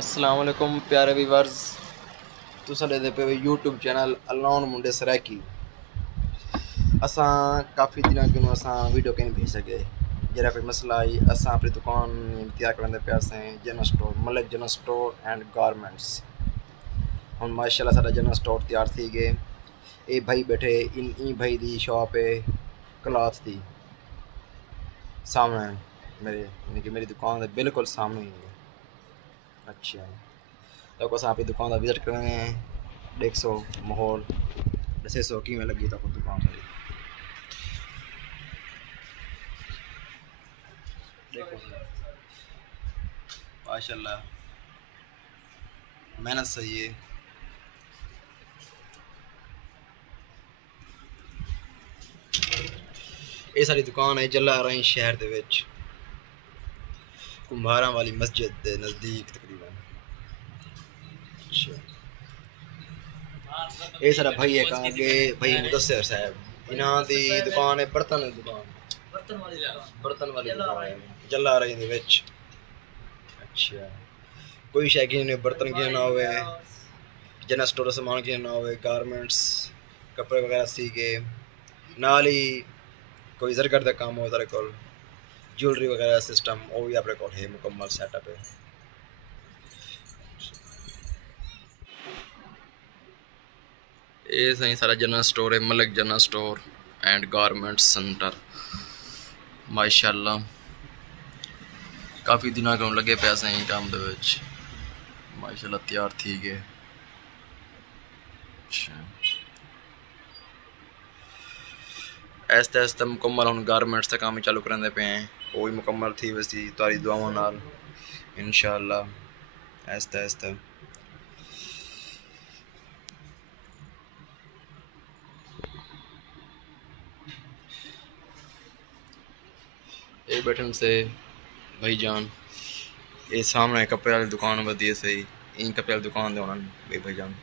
अस्सलाम वालेकुम प्यारे व्यूअर्स, तुसां ॾिसदे पे यूट्यूब चैनल अलोन मुंडे सराकी। असां काफ़ी दिनों क्यों असां वीडियो कहीं भेज सके जरा कोई मसला आई असां अपनी दुकान तैयार करने पे general store Malik general store and garments. हम माशाल्लाह साडा जनरल स्टोर तैयार थी गए। ये भाई बैठे इन भाई दी शॉप है क्लॉथ दी सामने मेरे यानी कि मेरी दुकान के बिल्कुल सामने ही है। अच्छा तो अस आप दुकान का विजिट करेंगे, देख सो माहौल दसे सो कि लगी तो दुकान सारी देखो माशाल्लाह मेहनत सही है। ये सारी दुकान है जला रही शहर दे विच कुम्हारा वाली मस्जिद के नज़दीक तकरीबन। अच्छा ये सारा भाई है आगे भाई मुदस्सिर साहब इन्हां दी दुकान है बर्तन की दुकान बर्तन वाली दुकान है जला रही दे विच। अच्छा कोई शै की बर्तन की ना हो जनरल स्टोर सामान की ना हो गारमेंट्स कपड़े वगैरह सी के नाल ही कोई जरगर का काम हो तेरे को ज्वेलरी वगैरह सिस्टम वो भी अपने को है मुकम्मल सेटअप है। ये सही सारा जनरल स्टोर है Malik general store and garments centre. माशाल्लाह काफ़ी दिनों को लगे पे सही काम दे विच माशाल्लाह तैयार थी गए। अच्छा ऐसे ऐसे मुकम्मल हम गारमेंट्स का काम चालू करेंदे पे हैं वो भी मुकम्मल थी वैसी तारी दुआओं नाल इंशाअल्लाह ऐसे ऐसे। ये बैठन से भाईजान ये सामने कपड़े वाली दुकान वधी सही इन कपड़े वाली दुकान दे भाईजान।